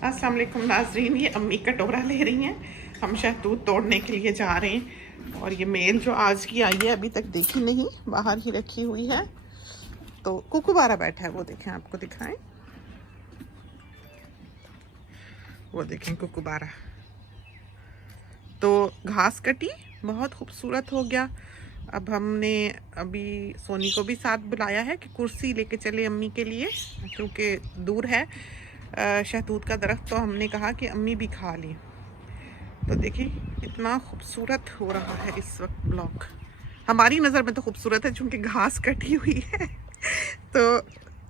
अस्सलाम वालेकुम नाजरीन, ये अम्मी कटोरा ले रही हैं। हम शहतूत तोड़ने के लिए जा रहे हैं और ये मेल जो आज की आई है अभी तक देखी नहीं, बाहर ही रखी हुई है। तो कुकुबारा बैठा है, वो देखें, आपको दिखाएं, वो देखें कुकुबारा। तो घास कटी, बहुत खूबसूरत हो गया। अब हमने अभी सोनी को भी साथ बुलाया है कि कुर्सी लेके चले अम्मी के लिए, क्योंकि दूर है शहतूत का दरख्त। तो हमने कहा कि अम्मी भी खा ली। तो देखिए इतना खूबसूरत हो रहा है इस वक्त ब्लॉक। हमारी नज़र में तो खूबसूरत है क्योंकि घास कटी हुई है। तो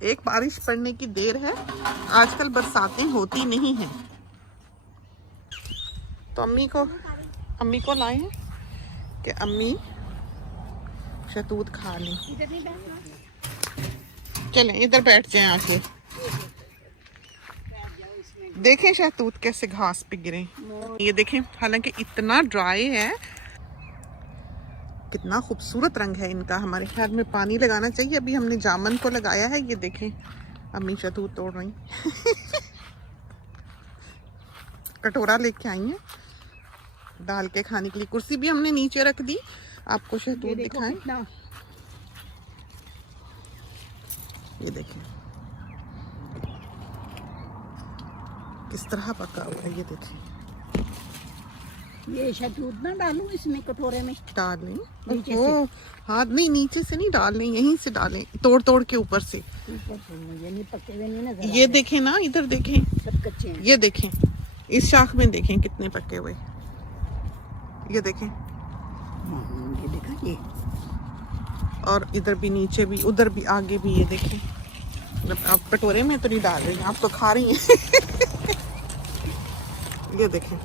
एक बारिश पड़ने की देर है, आजकल बरसातें होती नहीं हैं। तो अम्मी को लाए हैं कि अम्मी शहतूत खा लें। चलें इधर बैठ जाएं आके, देखें शहतूत कैसे घास पे गिरे। ये देखें, हालांकि इतना ड्राई है, कितना खूबसूरत रंग है इनका। हमारे ख्याल में पानी लगाना चाहिए। अभी हमने जामन को लगाया है। ये देखें अम्मी शहतूत तोड़ रही कटोरा लेके आई हैं डाल के खाने के लिए। कुर्सी भी हमने नीचे रख दी। आपको शहतूत दिखाएं, ये देखें किस तरह पका हुआ है। ये देखें, ये शहतूत ना डालूं इसमें, कटोरे में डाल लें। नीचे ओहो, हाथ नहीं, नीचे से नहीं डाल लें, यहीं से डालें, तोड़ तोड़ के ऊपर से। मुझे नहीं पके हुए नहीं नजर ये देखें ना, इधर देखें, सब कच्चे हैं। ये देखें, इस शाख में देखें कितने पके हुए। ये देखें, ये देखा ये, और इधर भी, नीचे भी, उधर भी, आगे भी। ये देखें, मतलब आप कटोरे में तो नहीं डाल रही, आप तो खा रही हैं। ये देखें,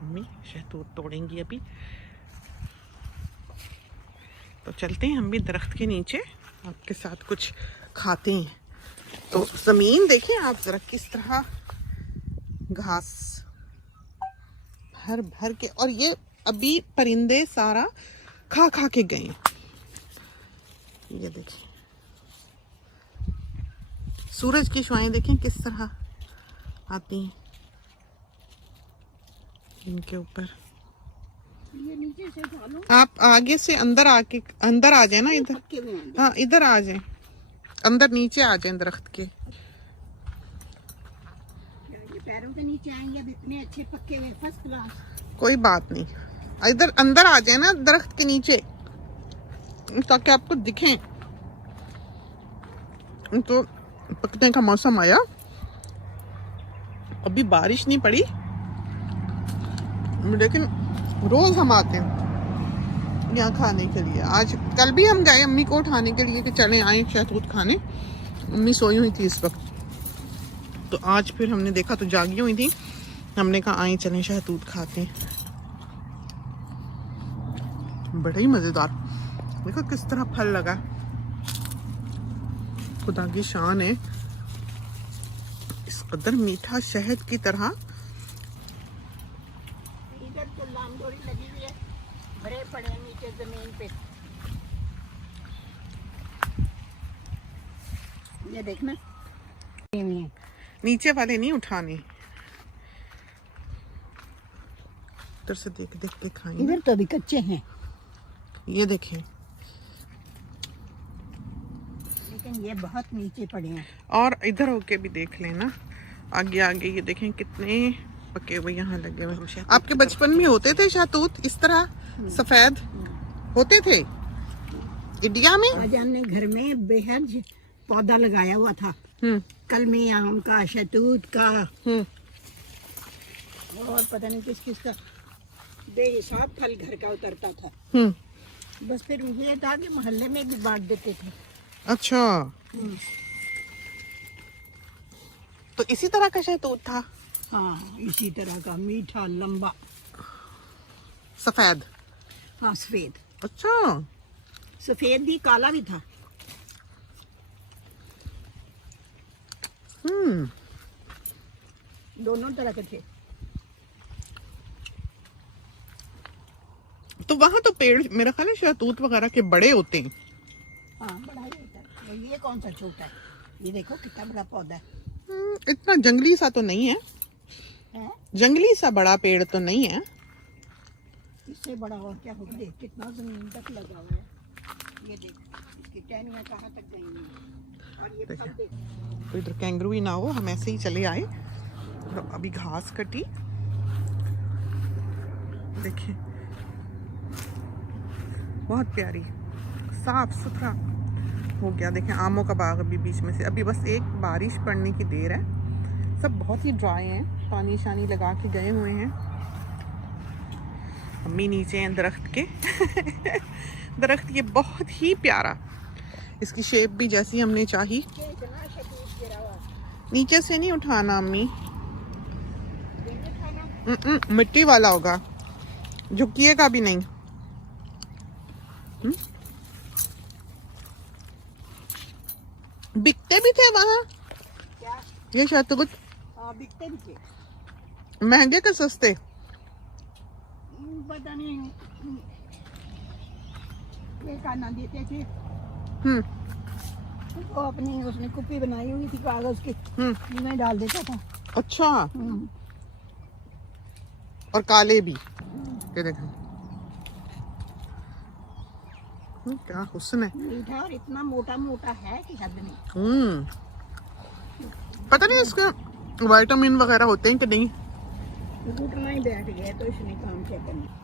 मम्मी शहतूत तोड़ेंगी अभी। तो चलते हैं हम भी दरख्त के नीचे, आपके साथ कुछ खाते हैं। तो ज़मीन देखें आप ज़रा किस तरह घास भर भर के, और ये अभी परिंदे सारा खा खा के गए। ये देखें, सूरज की शुआएं देखें किस तरह आती हैं इनके ऊपर। ये नीचे से डालो। आप आगे से अंदर आके, अंदर आ जाए ना इधर। हाँ इधर आ जाए, अंदर नीचे आ जाए दरख्त के। ये पैरों के नीचे आएंगे, अब इतने अच्छे पक्के हुए, फर्स्ट क्लास। कोई बात नहीं, इधर अंदर आ जाए ना दरख्त के नीचे, ताकि आपको दिखें। तो पकने का मौसम आया, अभी बारिश नहीं पड़ी, लेकिन रोज हम आते हैं यहाँ खाने के लिए। आज कल भी हम गए अम्मी को उठाने के लिए कि चलें आए शहतूत खाने। अम्मी सोई हुई थी इस वक्त, तो आज फिर हमने देखा तो जागी हुई थी, हमने कहा आए चलें शहतूत खाते हैं। बड़ा ही मज़ेदार, देखो किस तरह फल लगा, खुदा की शान है। इस कदर मीठा शहद की तरह। इधर तो लामडोरी लगी हुई है, भरे पड़े हैं नीचे जमीन पे। ये देखना, नीचे वाले नहीं उठाने, इधर से देख देख के खाएंगे। इधर तो अभी कच्चे हैं, ये देखें, लेकिन ये बहुत नीचे पड़े हैं। और इधर होके भी देख लेना, आगे आगे। ये देखें कितने पके हुए यहाँ लगे हुए। आपके बचपन में होते थे शहतूत इस तरह सफेद होते थे इंडिया में? आज हमने घर में बेहद पौधा लगाया हुआ था, कलमी आम का, शहतूत का, और पता नहीं किस किस का, बेहिसाब फल घर का उतरता था। बस फिर ये था कि मोहल्ले में भी बांट देते थे। अच्छा, तो इसी तरह का शहतूत था? हाँ, इसी तरह का, मीठा, लंबा, सफेद। हाँ सफेद। अच्छा, सफेद भी, काला भी था। दोनों तरह के थे। तो वहां तो पेड़ मेरा ख्याल है शहतूत वगैरह के बड़े होते हैं। हाँ बड़ा ही होता है। और ये कौन सा छोटा है? ये देखो कितना बड़ा पौधा है। इतना जंगली सा तो नहीं है, हैं? जंगली सा बड़ा पेड़ तो नहीं है। इससे बड़ा और क्या होगा? देख कितना जमीन तक लगा हुआ है। ये देख इसकी टहनियाँ कहाँ तक गई हैं। और ये फल देख। तो इधर कैंगरू ही ना हो, हम ऐसे ही चले आए। तो अभी घास कटी, देखिए बहुत प्यारी, साफ सुथरा हो गया। देखें आमों का बाग अभी बीच में से, अभी बस एक बारिश पड़ने की देर है। सब बहुत ही ड्राई हैं, पानी शानी लगा के गए हुए हैं। अम्मी नीचे हैं दरख्त के दरख्त ये बहुत ही प्यारा, इसकी शेप भी जैसी हमने चाही। नीचे से नहीं उठाना अम्मी, मिट्टी वाला होगा, झुकिएगा भी नहीं। बिकते भी थे वहाँ क्या? ये शहतूत बिकते भी थे। महंगे के सस्ते? पता नहीं। ये खाना देते थे। वो अपनी उसने कुप्पी बनाई हुई थी कागज की, उसमें डाल देता था। अच्छा। और काले भी, ये देखें क्या हुस्न है। मीठा और इतना मोटा मोटा है कि हद नहीं। पता नहीं इसके विटामिन वगैरह होते हैं कि नहीं। घुटना ही बैठ गया तो इसने काम क्या करना।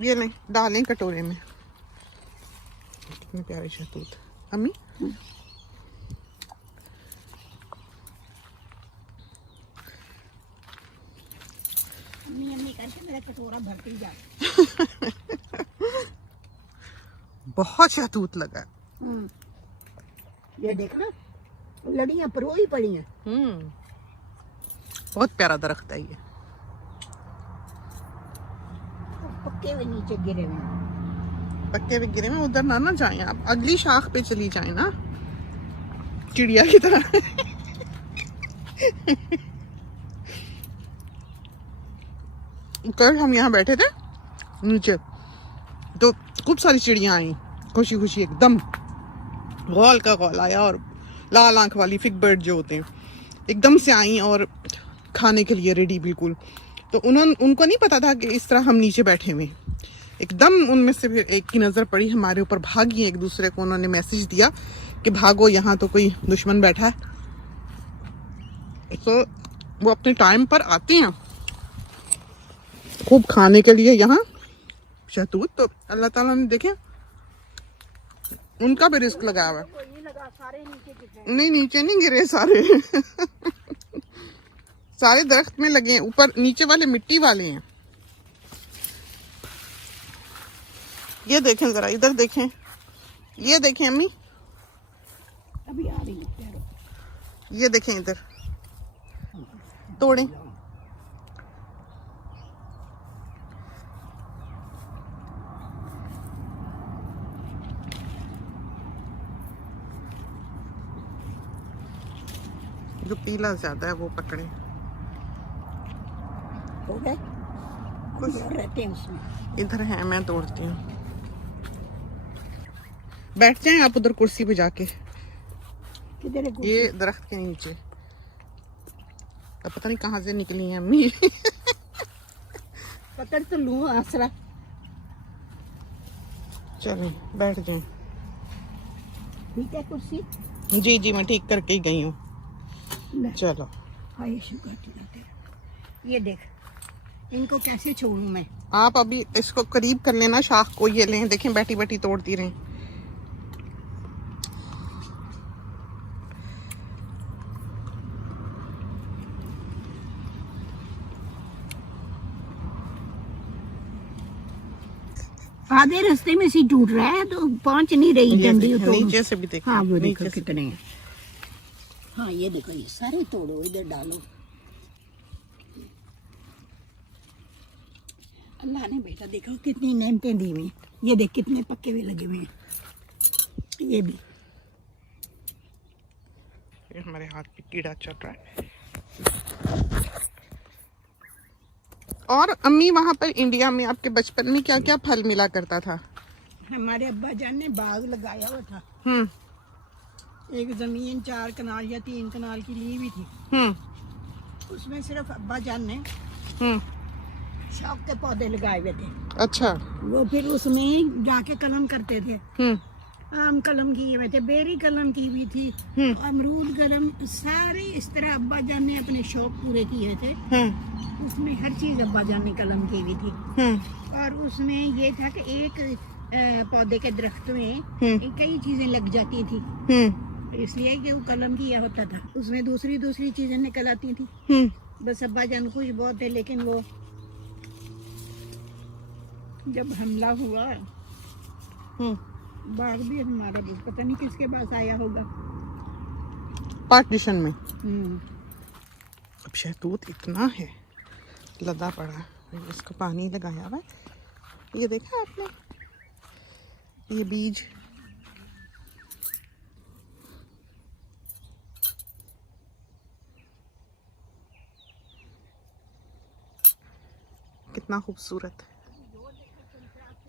ये नहीं डालें कटोरे में। कितने प्यारे शहतूत अम्मी। अम्मी अम्मी करके मेरा कटोरा भरती जा। बहुत शहतूत लगा। ये देखना लड़ियां परोई पड़ी हैं। बहुत प्यारा दरख्त है ये। पक्के हुए नीचे गिरे हुए हैं। पक्के हुए गिरे में उधर ना जाएं आप, अगली शाख पे चली जाएं ना, चिड़िया की तरह। कल हम यहाँ बैठे थे नीचे, तो खूब सारी चिड़िया आई, खुशी खुशी एकदम। गौल का गौल आया और लाल आंख वाली फिग बर्ड जो होते हैं एकदम से आई और खाने के लिए रेडी बिल्कुल। तो उनको नहीं पता था कि इस तरह हम नीचे बैठे हुए। एकदम उनमें से फिर एक की नज़र पड़ी हमारे ऊपर, भागी एक दूसरे को उन्होंने मैसेज दिया कि भागो यहाँ तो कोई दुश्मन बैठा है। तो वो अपने टाइम पर आते हैं खूब खाने के लिए यहाँ शहतूत। तो अल्लाह ताला ने देखे उनका भी रिस्क लगाया हुआ है। नहीं नीचे नहीं गिरे सारे सारे दरख्त में लगे हैं, ऊपर नीचे वाले मिट्टी वाले हैं। ये देखें जरा, इधर देखें, ये देखें अम्मी, अभी आ रही है। ये देखें इधर, तोड़े। जो पीला ज्यादा है वो पकड़े। हो गए कुछ रहते हैं उसमें। इधर है, मैं तोड़ती हूँ। बैठ जाएं आप उधर कुर्सी पे जाके। किधर है कुर्सी? ये दरख्त के नीचे। अब पता नहीं कहाँ से निकली है अम्मी पकड़ तो लूं आसरा। चलें बैठ जाएं। ठीक है कुर्सी? जी जी मैं ठीक करके ही गई हूँ। चलो। हाय शुक्र तेरा। ये देख इनको कैसे छोड़ूं मैं? आप अभी इसको करीब कर लेना शाख को, ये लें, देखें बैठी बैठी तोड़ती रहें। आधे रास्ते में से टूट रहा है तो पहुंच नहीं रही डंडी। तो नीचे से भी देखिए। हाँ वो देखो नीचे कितने हैं। हाँ ये देखो ये सारे तोड़ो, इधर डालो। अल्लाह ने बेटा देखो कितनी नेमतें दी हुई। ये देख कितने पक्के हुए लगे हुए हैं। ये भी ये हमारे हाथ पे कीड़ा चल रहा है। और अम्मी वहाँ पर इंडिया में आपके बचपन में क्या क्या फल मिला करता था? हमारे अब्बा जान ने बाग लगाया हुआ था। एक जमीन 4 कनाल या 3 कनाल की ली हुई थी। उसमें सिर्फ अब्बा जान ने शौक के पौधे लगाए हुए थे। अच्छा। वो फिर उसमें जाके कलम करते थे। आम कलम की हुए थे, बेरी कलम की हुई थी, अमरूद कलम, सारे इस तरह अब्बा जान ने अपने शौक पूरे किए थे। उसमें हर चीज अब्बा जान ने कलम की हुई थी। और उसमें ये था कि एक पौधे के दरख्त में कई चीजें लग जाती थी, इसलिए कि वो कलम किया होता था। उसमें दूसरी दूसरी चीजें निकल आती थी। बस अब्बा जान खुश बहुत थे, लेकिन वो जब हमला हुआ बाग भी हमारा भी पता नहीं किसके पास आया होगा, पार्टीशन में। अब शहतूत इतना है लदा पड़ा है, इसको पानी लगाया हुआ है। ये देखा आपने, ये बीज कितना खूबसूरत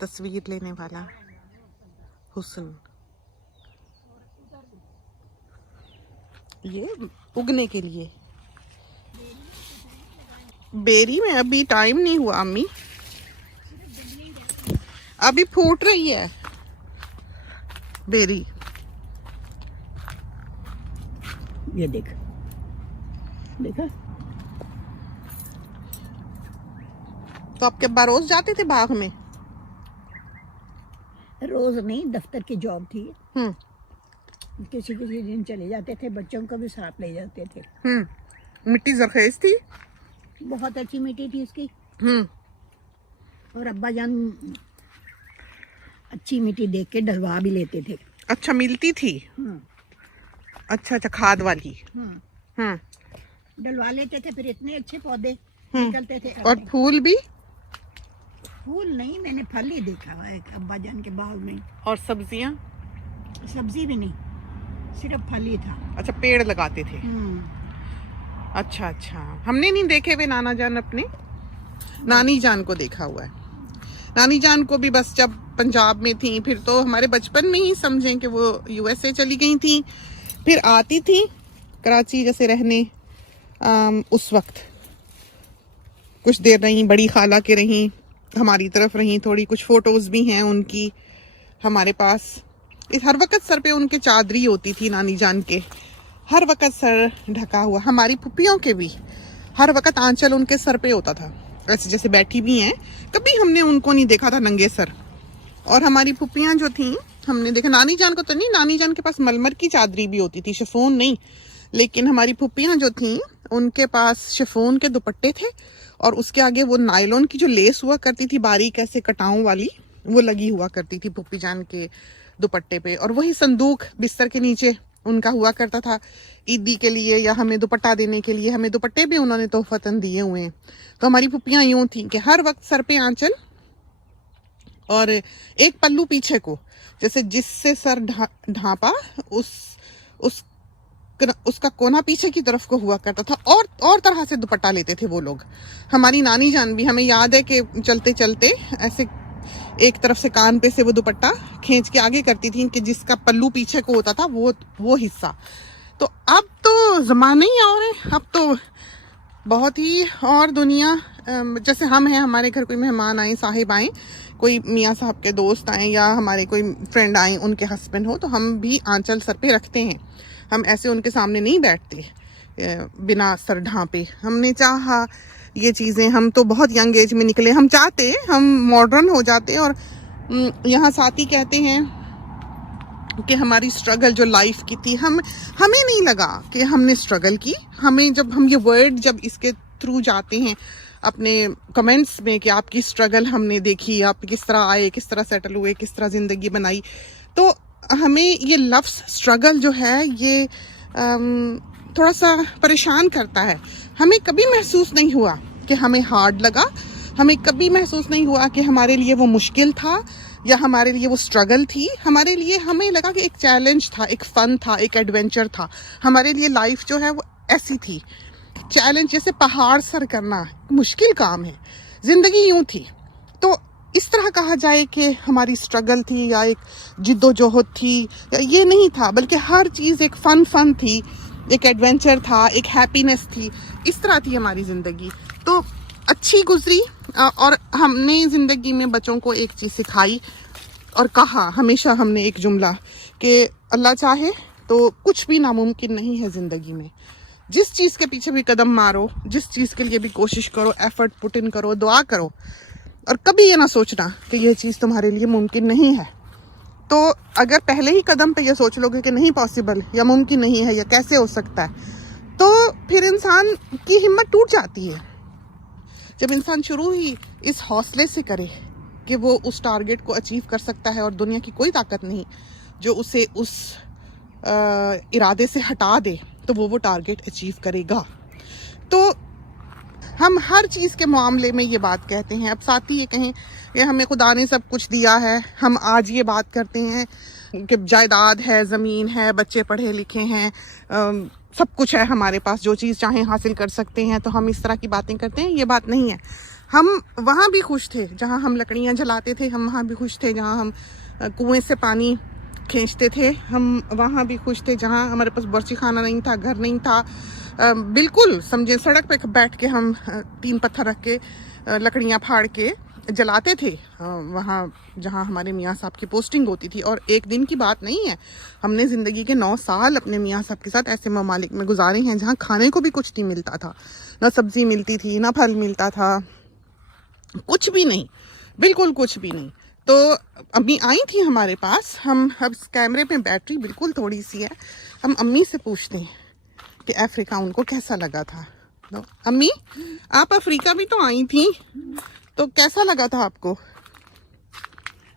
तस्वीर लेने वाला हुस्न। ये उगने के लिए बेरी में अभी टाइम नहीं हुआ अम्मी, अभी फूट रही है बेरी। ये देख, देखा? तो आपके अब्बा रोज जाते थे बाग में? रोज नहीं, दफ्तर की जॉब थी। किसी किसी दिन चले जाते थे, बच्चों को भी साथ ले जाते थे। मिट्टी जरखेज थी, बहुत अच्छी मिट्टी थी इसकी। और अब्बा जान अच्छी मिट्टी देख के डलवा भी लेते थे। अच्छा मिलती थी? अच्छा अच्छा, खाद वाली। डलवा लेते थे, फिर इतने अच्छे पौधे निकलते थे। और फूल भी? फूल नहीं, मैंने फल ही देखा है अब्बा जान के बाग में। और सब्जियां? सब्जी भी नहीं, सिर्फ फल ही था। अच्छा, पेड़ लगाते थे। अच्छा अच्छा, हमने नहीं देखे हुए नाना जान अपने। नानी जान को देखा हुआ है। नानी जान को भी बस जब पंजाब में थी, फिर तो हमारे बचपन में ही समझें कि वो यूएसए चली गई थी, फिर आती थी कराची जैसे रहने। उस वक्त कुछ देर रही, बड़ी खाला के रही, हमारी तरफ रही थोड़ी। कुछ फोटोज भी हैं उनकी हमारे पास। इस हर वक्त सर पे उनके चादरी होती थी नानी जान के, हर वक्त सर ढका हुआ। हमारी फुप्पियों के भी हर वक्त आंचल उनके सर पे होता था, ऐसे जैसे बैठी भी हैं। कभी हमने उनको नहीं देखा था नंगे सर। और हमारी फुप्पियां जो थी, हमने देखा, नानी जान को तो नहीं, नानी जान के पास मलमल की चादरी भी होती थी, शिफॉन नहीं। लेकिन हमारी फुप्पियां जो थी, उनके पास शिफॉन के दुपट्टे थे, और उसके आगे वो नायलॉन की जो लेस हुआ करती थी बारीक ऐसे कटाओं वाली, वो लगी हुआ करती थी फुप्पी जान के दुपट्टे पे। और वही संदूक बिस्तर के नीचे उनका हुआ करता था ईदी के लिए, या हमें दुपट्टा देने के लिए। हमें दुपट्टे भी उन्होंने तोहफतन दिए हुए हैं। तो हमारी फुप्पियां यूं थी कि हर वक्त सर पे आंचल और एक पल्लू पीछे को, जैसे जिससे सर ढांपा उसका कोना पीछे की तरफ को हुआ करता था। और तरह से दुपट्टा लेते थे वो लोग। हमारी नानी जान भी, हमें याद है कि चलते चलते ऐसे एक तरफ से कान पे से वो दुपट्टा खींच के आगे करती थी, कि जिसका पल्लू पीछे को होता था वो हिस्सा। तो अब तो जमाने ही और है, अब तो बहुत ही और दुनिया। जैसे हम हैं, हमारे घर कोई मेहमान आए, साहिब आए, कोई मियाँ साहब के दोस्त आए, या हमारे कोई फ्रेंड आए, उनके हस्बैंड हो, तो हम भी आंचल सर पे रखते हैं। हम ऐसे उनके सामने नहीं बैठते बिना सर ढांपे। हमने चाहा ये चीज़ें, हम तो बहुत यंग एज में निकले, हम चाहते हम मॉडर्न हो जाते। और यहाँ साथी कहते हैं कि हमारी स्ट्रगल जो लाइफ की थी, हमें नहीं लगा कि हमने स्ट्रगल की। हमें जब हम ये वर्ड जब इसके थ्रू जाते हैं अपने कमेंट्स में कि आपकी स्ट्रगल हमने देखी, आप किस तरह आए, किस तरह सेटल हुए, किस तरह ज़िंदगी बनाई, तो हमें ये लफ्ज़ स्ट्रगल जो है ये थोड़ा सा परेशान करता है। हमें कभी महसूस नहीं हुआ कि हमें हार्ड लगा, हमें कभी महसूस नहीं हुआ कि हमारे लिए वो मुश्किल था या हमारे लिए वो स्ट्रगल थी। हमारे लिए हमें लगा कि एक चैलेंज था, एक फ़न था, एक एडवेंचर था। हमारे लिए लाइफ जो है वो ऐसी थी, चैलेंज जैसे पहाड़ सर करना मुश्किल काम है, जिंदगी यूं थी। तो इस तरह कहा जाए कि हमारी स्ट्रगल थी या एक जिद्दोजहद थी, या ये नहीं था, बल्कि हर चीज़ एक फन थी, एक एडवेंचर था, एक हैप्पीनेस थी। इस तरह थी हमारी ज़िंदगी। तो अच्छी गुजरी। और हमने ज़िंदगी में बच्चों को एक चीज़ सिखाई और कहा हमेशा हमने एक जुमला कि अल्लाह चाहे तो कुछ भी नामुमकिन नहीं है ज़िंदगी में। जिस चीज़ के पीछे भी कदम मारो, जिस चीज़ के लिए भी कोशिश करो, एफर्ट पुट इन करो, दुआ करो, और कभी ये ना सोचना कि यह चीज़ तुम्हारे लिए मुमकिन नहीं है। तो अगर पहले ही कदम पे ये सोच लोगे कि नहीं पॉसिबल या मुमकिन नहीं है या कैसे हो सकता है, तो फिर इंसान की हिम्मत टूट जाती है। जब इंसान शुरू ही इस हौसले से करे कि वो उस टारगेट को अचीव कर सकता है और दुनिया की कोई ताकत नहीं जो उसे उस इरादे से हटा दे, तो वो टारगेट अचीव करेगा। तो हम हर चीज़ के मामले में ये बात कहते हैं। अब साथ ही ये कहें कि हमें खुदा ने सब कुछ दिया है, हम आज ये बात करते हैं कि जायदाद है, ज़मीन है, बच्चे पढ़े लिखे हैं, सब कुछ है हमारे पास, जो चीज़ चाहें हासिल कर सकते हैं, तो हम इस तरह की बातें करते हैं। ये बात नहीं है। हम वहाँ भी खुश थे जहाँ हम लकड़ियाँ जलाते थे, हम वहाँ भी खुश थे जहाँ हम कुएँ से पानी खींचते थे, हम वहाँ भी खुश थे जहाँ हमारे पास बर्ची खाना नहीं था, घर नहीं था। बिल्कुल समझे, सड़क पे बैठ के हम 3 पत्थर रख के लकड़ियाँ फाड़ के जलाते थे, वहाँ जहाँ हमारे मियाँ साहब की पोस्टिंग होती थी। और एक दिन की बात नहीं है, हमने ज़िंदगी के 9 साल अपने मियाँ साहब के साथ ऐसे ममालिक में गुजारे हैं जहाँ खाने को भी कुछ नहीं मिलता था, ना सब्ज़ी मिलती थी, ना फल मिलता था, कुछ भी नहीं, बिल्कुल कुछ भी नहीं। तो अम्मी आई थी हमारे पास। हम अब कैमरे में बैटरी बिल्कुल थोड़ी सी है, हम अम्मी से पूछते हैं कि अफ्रीका उनको कैसा लगा था। तो अम्मी, आप अफ्रीका भी तो आई थी, तो कैसा लगा था आपको?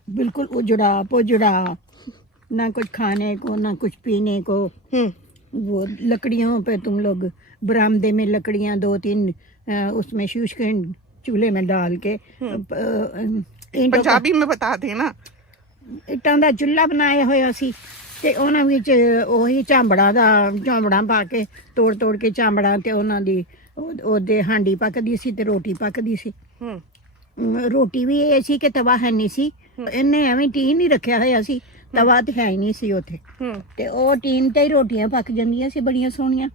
बिल्कुल उजड़ा, ना कुछ खाने को ना कुछ पीने को। वो लकड़ियों पे तुम लोग बरामदे में लकड़ियां 2-3 उसमें शुष्क चूल्हे में डाल के पंजाबी में बता देना। ਇੱਟਾਂ ਦਾ ਚੁੱਲ੍ਹਾ ਬਣਾਇਆ ਹੋਇਆ ਸੀ ਤੇ ਉਹਨਾਂ ਵਿੱਚ ਉਹੀ ਝਾਂਬੜਾਂ ਪਾ ਕੇ ਤੋੜ ਕੇ ਝਾਂਬੜਾਂ ਤੇ ਉਹਨਾਂ ਦੀ ਉਹਦੇ ਹਾਂਡੀ ਪੱਕਦੀ ਸੀ ਤੇ ਰੋਟੀ ਪੱਕਦੀ ਸੀ। ਰੋਟੀ ਵੀ ਇਹ ਸੀ ਕਿ ਤਵਾ ਹੈ ਨਹੀਂ ਸੀ, ਇਹਨੇ ਐਵੇਂ ਟੀਨ ਹੀ ਰੱਖਿਆ ਹੋਇਆ ਸੀ, ਤਵਾ ਤੇ ਹੈ ਹੀ ਨਹੀਂ ਸੀ ਉੱਥੇ, ਤੇ ਉਹ ਟੀਨ ਤੇ ਹੀ ਰੋਟੀਆਂ ਪੱਕ ਜਾਂਦੀਆਂ ਸੀ ਬੜੀਆਂ ਸੋਹਣੀਆਂ।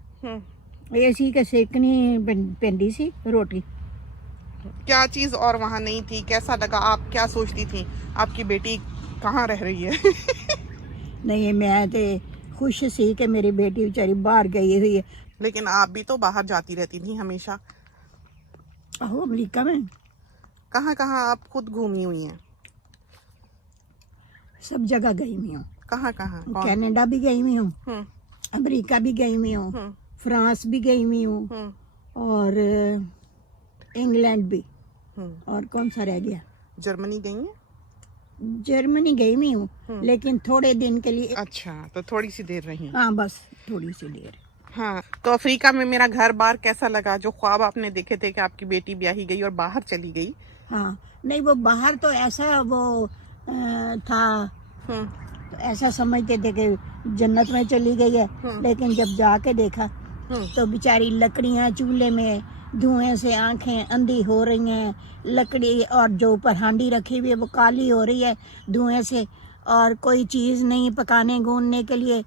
ਇਹ ਸੀ ਕਿ ਸੇਕਣੀ ਪੈਂਦੀ ਸੀ रोटी। क्या चीज और वहाँ नहीं थी? कैसा लगा? आप क्या सोचती थी आपकी बेटी कहाँ रह रही है? नहीं, मैं तो खुश सी कि मेरी बेटी बेचारी बाहर गई हुई है। लेकिन आप भी तो बाहर जाती रहती थी हमेशा। आहो, अमेरिका में कहाँ कहाँ आप खुद घूमी हुई हैं? सब जगह गई हुई हूँ। कहाँ कहाँ? कनाडा भी गई हुई हूँ, अमेरिका भी गई हुई हूँ, फ्रांस भी गई हुई हूँ, और इंग्लैंड भी, और कौन सा रह गया? जर्मनी गई हैं? जर्मनी गई हुई हूँ, लेकिन थोड़े दिन के लिए। अच्छा, तो थोड़ी सी देर रही। हाँ, बस थोड़ी सी देर। हाँ, तो अफ्रीका में मेरा घर बार कैसा लगा? जो ख्वाब आपने देखे थे कि आपकी बेटी ब्याही गई और बाहर चली गई। हाँ, नहीं, वो बाहर तो ऐसा वो था, तो ऐसा समझते थे कि जन्नत में चली गई है, लेकिन जब जाके देखा तो बेचारी लकड़ियाँ चूल्हे में, धुएं से आंखें अंधी हो रही हैं, लकड़ी और जो ऊपर हांडी रखी हुई है वो काली हो रही है धुएं से, और कोई चीज़ नहीं पकाने गूंदने के लिए।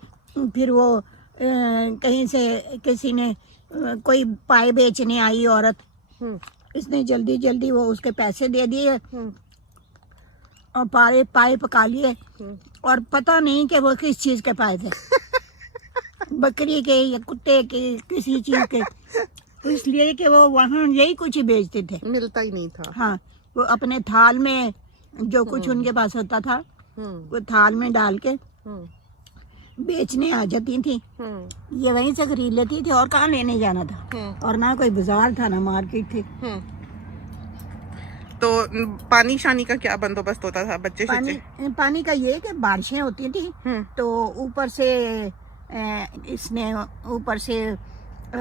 फिर वो कहीं से किसी ने कोई पाए बेचने आई औरत, इसने जल्दी जल्दी वो उसके पैसे दे दिए और पाए पका लिए, और पता नहीं कि वो किस चीज़ के पाए थे, बकरी के या कुत्ते के, किसी चीज़ के, इसलिए कि वो वहाँ यही कुछ ही बेचते थे, मिलता ही नहीं था। हाँ, वो अपने थाल में जो कुछ उनके पास होता था वो थाल में डाल के बेचने आ जाती थी। ये वहीं से खरीद लेती थी, और कहाँ लेने जाना था, और ना कोई बाजार था ना मार्केट थी। तो पानी शानी का क्या बंदोबस्त होता था? बच्चे पानी का ये कि बारिशें होती थी तो ऊपर से इसने ऊपर से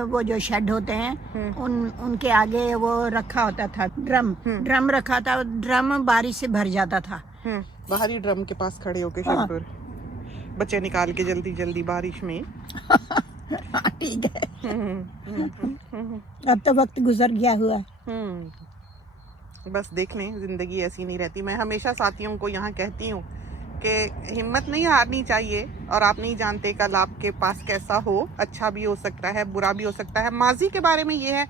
वो जो शेड होते हैं उनके आगे वो रखा होता था ड्रम रखा था, ड्रम बारिश से भर जाता था। बाहरी ड्रम के पास खड़े होके शेड पर बच्चे निकाल के जल्दी जल्दी बारिश में। ठीक है, अब तो वक्त गुजर गया हुआ। बस देख लें, ज़िंदगी ऐसी नहीं रहती। मैं हमेशा साथियों को यहाँ कहती हूँ कि हिम्मत नहीं हारनी चाहिए, और आप नहीं जानते कल आपके पास कैसा हो, अच्छा भी हो सकता है, बुरा भी हो सकता है। माजी के बारे में ये है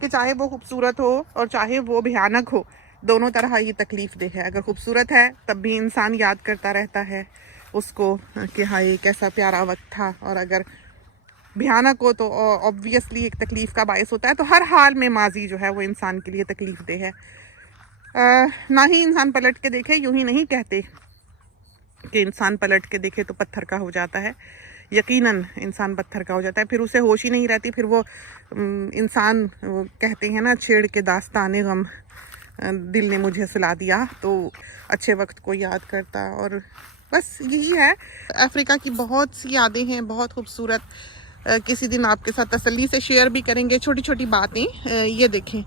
कि चाहे वो खूबसूरत हो और चाहे वो भयानक हो, दोनों तरह ही तकलीफ दे है। अगर खूबसूरत है तब भी इंसान याद करता रहता है उसको कि हाय कैसा प्यारा वक्त था, और अगर भयानक हो तो ऑब्वियसली एक तकलीफ़ का बायस होता है। तो हर हाल में माजी जो है वो इंसान के लिए तकलीफ दे है। ना ही इंसान पलट के देखे, यूं ही नहीं कहते कि इंसान पलट के देखे तो पत्थर का हो जाता है। यकीनन इंसान पत्थर का हो जाता है, फिर उसे होश ही नहीं रहती। फिर वो इंसान, वो कहते हैं ना, छेड़ के दास्ताने गम दिल ने मुझे सुला दिया, तो अच्छे वक्त को याद करता। और बस यही है। अफ्रीका की बहुत सी यादें हैं, बहुत खूबसूरत। किसी दिन आपके साथ तसल्ली से शेयर भी करेंगे छोटी छोटी बातें। ये देखें,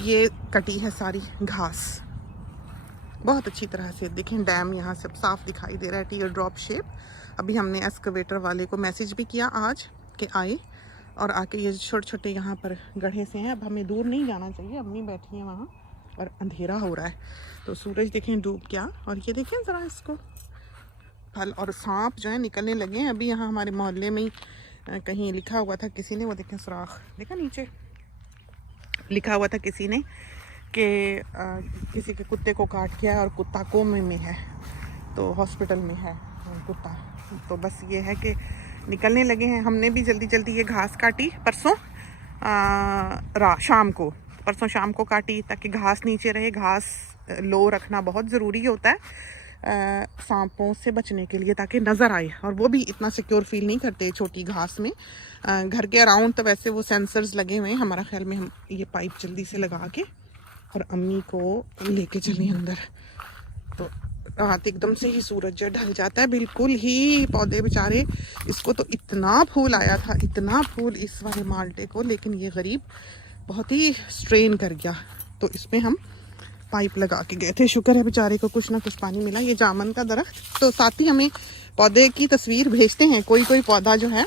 ये कटी है सारी घास बहुत अच्छी तरह से। देखें डैम यहाँ सब साफ दिखाई दे रहा है, टीयर ड्रॉप शेप। अभी हमने एक्सकवेटर वाले को मैसेज भी किया आज कि आए और आके ये छोटे छोटे यहाँ पर गड्ढे से हैं। अब हमें दूर नहीं जाना चाहिए, अम्मी बैठी हैं वहाँ और अंधेरा हो रहा है, तो सूरज देखें डूब गया। और ये देखें ज़रा इसको, फल और सांप जो है निकलने लगे हैं। अभी यहाँ हमारे मोहल्ले में ही कहीं लिखा हुआ था किसी ने, वो देखें सुराख देखा, नीचे लिखा हुआ था किसी ने कि किसी के कुत्ते को काट गया है और कुत्ता कोमे में है, तो हॉस्पिटल में है कुत्ता। तो बस ये है कि निकलने लगे हैं। हमने भी जल्दी जल्दी ये घास काटी परसों शाम को, परसों शाम को काटी ताकि घास नीचे रहे। घास लो रखना बहुत ज़रूरी होता है सांपों से बचने के लिए, ताकि नज़र आए, और वो भी इतना सिक्योर फील नहीं करते छोटी घास में। घर के अराउंड तो वैसे वो सेंसर्स लगे हुए हैं। हमारा ख्याल में हम ये पाइप जल्दी से लगा के और अम्मी को लेके चले अंदर। तो रात एकदम से ही सूरज ढल जाता है बिल्कुल ही। पौधे बेचारे, इसको तो इतना फूल आया था, इतना फूल इस वाले माल्टे को, लेकिन ये गरीब बहुत ही स्ट्रेन कर गया। तो इसमें हम पाइप लगा के गए थे। शुक्र है बेचारे को कुछ ना कुछ पानी मिला। ये जामन का दरख्त, तो साथ ही हमें पौधे की तस्वीर भेजते हैं, कोई कोई पौधा जो है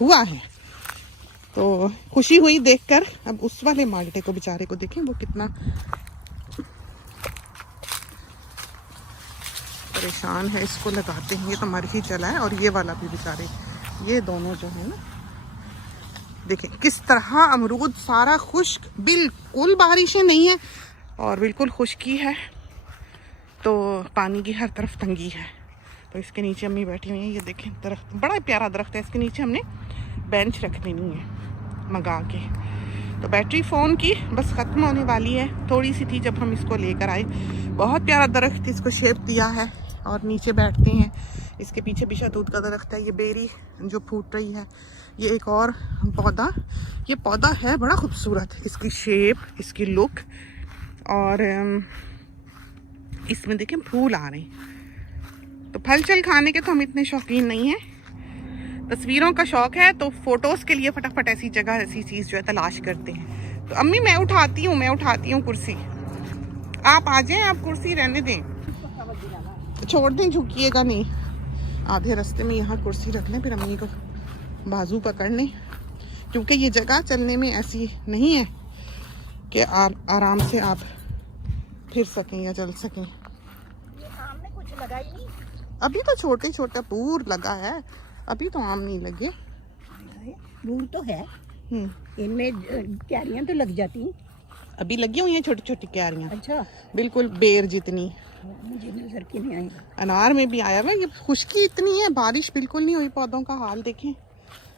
हुआ है, तो खुशी हुई देखकर। अब उस वाले माल्टे को बेचारे को देखें, वो कितना परेशान है। इसको लगाते हैं, ये तो मर ही चला है। और ये वाला भी बेचारे, ये दोनों जो है ना, देखें किस तरह अमरूद सारा खुश्क, बिल्कुल बारिशें नहीं है और बिल्कुल खुश्की है, तो पानी की हर तरफ तंगी है। तो इसके नीचे अम्मी बैठी हुई हैं। ये देखें दरख्त, बड़ा प्यारा दरख्त है। इसके नीचे हमने बेंच रख लेनी है मंगा के। तो बैटरी फ़ोन की बस ख़त्म होने वाली है, थोड़ी सी थी जब हम इसको लेकर आए। बहुत प्यारा दरख्त, इसको शेप दिया है और नीचे बैठते हैं। इसके पीछे भी शहतूत का दरख्त है, ये बेरी जो फूट रही है। ये एक और पौधा, ये पौधा है बड़ा खूबसूरत, इसकी शेप, इसकी लुक, और इसमें देखें फूल आ रहे हैं। तो फल चल खाने के तो हम इतने शौकीन नहीं हैं, तस्वीरों का शौक है, तो फोटोज़ के लिए फटाफट ऐसी जगह, ऐसी चीज़ जो है तलाश करते हैं। तो अम्मी मैं उठाती हूँ कुर्सी, आप आ जाएं, आप कुर्सी रहने दें, छोड़ दें, झुकिएगा नहीं। आधे रास्ते में यहाँ कुर्सी रख लें, फिर अम्मी को बाजू पकड़ लें, क्योंकि ये जगह चलने में ऐसी नहीं है कि आराम से आप फिर सकें या चल सकें। ये आम में कुछ लगा ही नहीं, अभी तो छोटे छोटे पूर लगा है, अभी तो आम नहीं लगे। दूर तो है, इनमें क्यारियां तो लग जाती, अभी लगी हुई हैं छोटी छोटी क्यारियां। अच्छा, बिल्कुल बेर जितनी। मुझे नजर की नहीं आई। अनार में भी आया हुआ। ये खुश्की इतनी है, बारिश बिल्कुल नहीं हुई, पौधों का हाल देखें।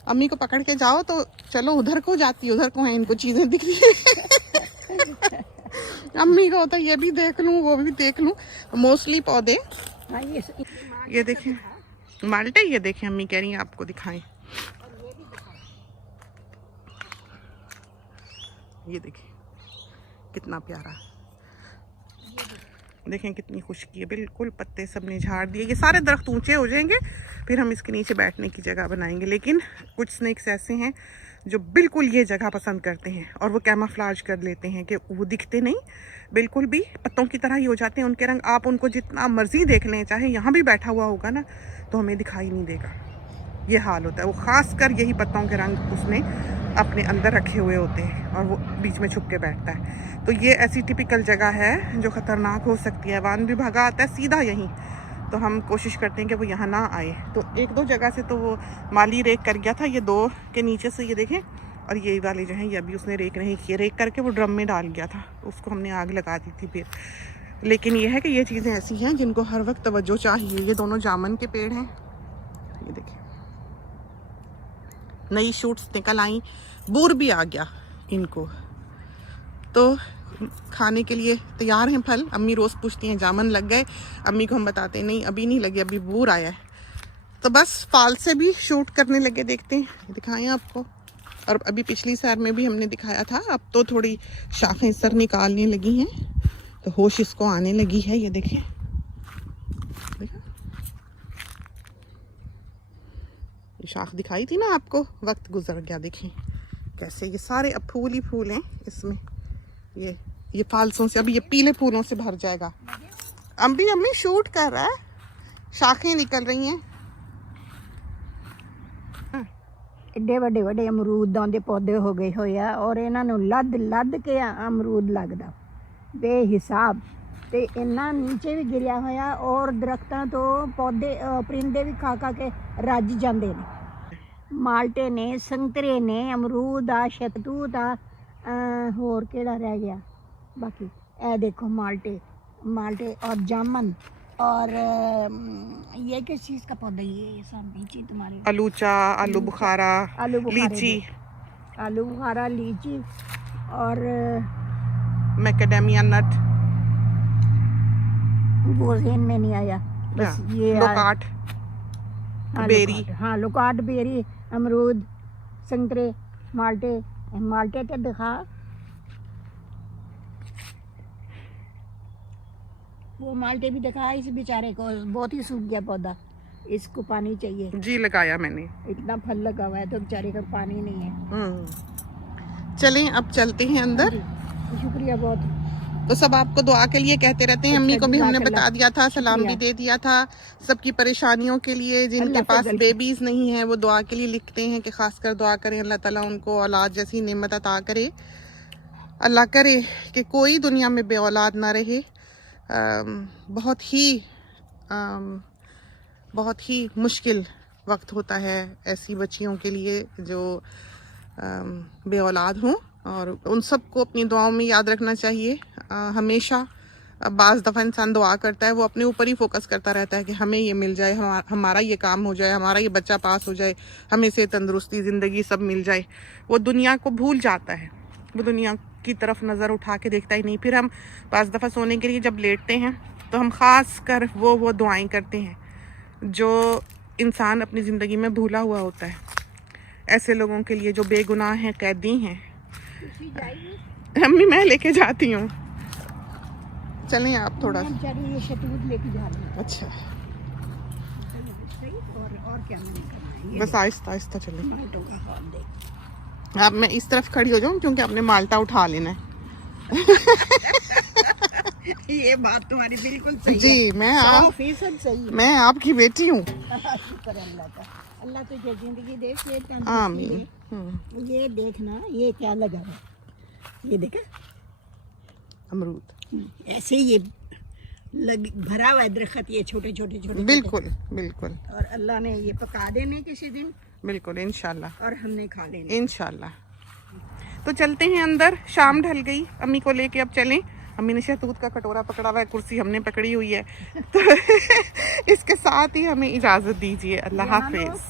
अम्मी को पकड़ के जाओ तो चलो उधर को जाती, उधर को है, इनको चीजें दिख रही है। अम्मी को होता ये भी देख लूं, वो भी देख लूं। मोस्टली पौधे ये देखें माल्टे, ये देखें अम्मी कह रही हैं आपको दिखाएं। ये देखें कितना प्यारा, देखें कितनी खुशकी है, बिल्कुल पत्ते सब ने झाड़ दिए। ये सारे दरख्त ऊंचे हो जाएंगे, फिर हम इसके नीचे बैठने की जगह बनाएंगे। लेकिन कुछ स्नेक्स ऐसे हैं जो बिल्कुल ये जगह पसंद करते हैं और वो कैमोफ्लेज कर लेते हैं कि वो दिखते नहीं, बिल्कुल भी पत्तों की तरह ही हो जाते हैं उनके रंग। आप उनको जितना मर्जी देख लें, चाहे यहाँ भी बैठा हुआ होगा ना, तो हमें दिखाई नहीं देगा। ये हाल होता है, वो ख़ास कर यही पत्तों के रंग उसने अपने अंदर रखे हुए होते हैं और वो बीच में छुप के बैठता है। तो ये ऐसी टिपिकल जगह है जो ख़तरनाक हो सकती है। वन विभाग आता है सीधा यहीं, तो हम कोशिश करते हैं कि वो यहाँ ना आए। तो एक दो जगह से तो वो माली रेक कर गया था, ये 2 के नीचे से ये देखें, और ये वाले जो हैं ये अभी उसने रेक नहीं किए, रेक करके वो ड्रम में डाल गया था, उसको हमने आग लगा दी थी फिर। लेकिन ये है कि ये चीज़ें ऐसी हैं जिनको हर वक्त तवज्जो चाहिए। ये दोनों जामन के पेड़ हैं, ये देखें, नई शूट्स निकल आई, बूर भी आ गया इनको, तो खाने के लिए तैयार हैं फल। अम्मी रोज़ पूछती हैं जामन लग गए, अम्मी को हम बताते हैं नहीं अभी नहीं लगे, अभी बूर आया है। तो बस फाल से भी शूट करने लगे, देखते हैं दिखाएं आपको। और अभी पिछली साल में भी हमने दिखाया था, अब तो थोड़ी शाखें सर निकालने लगी हैं, तो होश इसको आने लगी है। ये देखें, देखा ये शाख दिखाई थी ना आपको, वक्त गुजर गया। देखें कैसे ये सारे अब फूल ही फूल हैं इसमें, ये फालसों से अभी ये पीले फूलों से भर जाएगा। अम्मी अम्मी शूट कर रहा है, शाखें निकल रही हैं। एडे ਵੱਡੇ ਵੱਡੇ अमरूदां ਦੇ पौधे हो गए ਹੋਏ ਆ, ਔਰ ਇਹਨਾਂ ਨੂੰ ਲੱਦ ਕੇ अमरूद ਲੱਗਦਾ ਬੇਹਿਸਾਬ, ਤੇ ਇਹਨਾਂ ਨੀਚੇ ਵੀ ਗਿਰਿਆ ਹੋਇਆ, ਔਰ ਦਰਖਤਾਂ ਤੋਂ ਪੌਦੇ ਪਰਿੰਦੇ ਵੀ ਖਾ ਕੇ ਰੱਜ ਜਾਂਦੇ ਨੇ। ਮਾਲਟੇ ਨੇ, ਸੰਤਰੇ ਨੇ, ਅਮਰੂਦ ਆ, ਸ਼ਹਿਤੂਤ ਆ, ਹੋਰ ਕਿਹੜਾ ਰਹਿ ਗਿਆ ਬਾਕੀ। ਇਹ देखो माल्टे और जामन, और ये किस चीज़ का पौधा, ये सब लीची तुम्हारे, आलूचा, आलू बुखारा, लीची, आलू बुखारा, लीची, और मैकेडेमिया नट, वो ज़हन में नहीं आया बस ये लोकाट, बेरी। हाँ लोकाट, बेरी, अमरूद, संतरे, माल्टे तो दिखा, वो माल्टे भी दिखा। इस बेचारे को बहुत ही सूख गया पौधा, इसको पानी चाहिए जी, लगाया मैंने, इतना फल लगा हुआ है तो बेचारे का पानी नहीं है। चलें अब चलते हैं अंदर। शुक्रिया बहुत। तो सब आपको दुआ के लिए कहते रहते हैं, अम्मी को भी हमने बता दिया था, सलाम भी दे दिया था। सबकी परेशानियों के लिए, जिनके पास बेबीज नहीं है वो दुआ के लिए लिखते हैं कि खासकर दुआ करें अल्लाह ताला उनको औलाद जैसी नेमत अता करे। अल्लाह करे कि कोई दुनिया में बे औलाद ना रहे। बहुत ही मुश्किल वक्त होता है ऐसी बच्चियों के लिए जो बे औलाद हों, और उन सबको अपनी दुआओं में याद रखना चाहिए हमेशा। बाज़ दफ़ा इंसान दुआ करता है, वो अपने ऊपर ही फोकस करता रहता है कि हमें ये मिल जाए, हमारा ये काम हो जाए, हमारा ये बच्चा पास हो जाए, हमें से तंदुरुस्ती, ज़िंदगी सब मिल जाए। वो दुनिया को भूल जाता है, वो दुनिया की तरफ नज़र उठा के देखता ही नहीं। फिर हम बाज़ दफ़ा सोने के लिए जब लेटते हैं तो हम ख़ास कर वो दुआएं करते हैं जो इंसान अपनी ज़िंदगी में भूला हुआ होता है। ऐसे लोगों के लिए जो बेगुनाह हैं, कैदी हैं। अम्मी मैं लेके जाती हूँ, चलें आप थोड़ा। ये शहतूत लेके जा रही हूँ। अच्छा, और क्या मैंने करना है, बस आहिस्ता आहिस्ता चलें। माल्टों का हाल देख। अब मैं इस तरफ खड़ी हो जाऊँ क्योंकि आपने माल्टा उठा लेना है। ये बात तुम्हारी बिल्कुल सही जी, है। मैं 100% सही है। मैं आपकी बेटी हूँ। शुक्र अल्लाह का, अल्लाह तुझे जिंदगी दे, आमीन। ये देखना ये क्या लगा है, ये देखा अमरूद, ऐसे ये भरा हुआ है दरख्त, ये छोटे छोटे छोटे, बिल्कुल बिल्कुल। और अल्लाह ने ये पका देने किसी दिन, बिल्कुल इंशाल्लाह, और हमने खा लेने इंशाल्लाह। तो चलते हैं अंदर, शाम ढल गई, अम्मी को लेके अब चलें। अम्मी ने शहतूत का कटोरा पकड़ा हुआ है, कुर्सी हमने पकड़ी हुई है, तो इसके साथ ही हमें इजाज़त दीजिए। अल्लाह हाफिज़।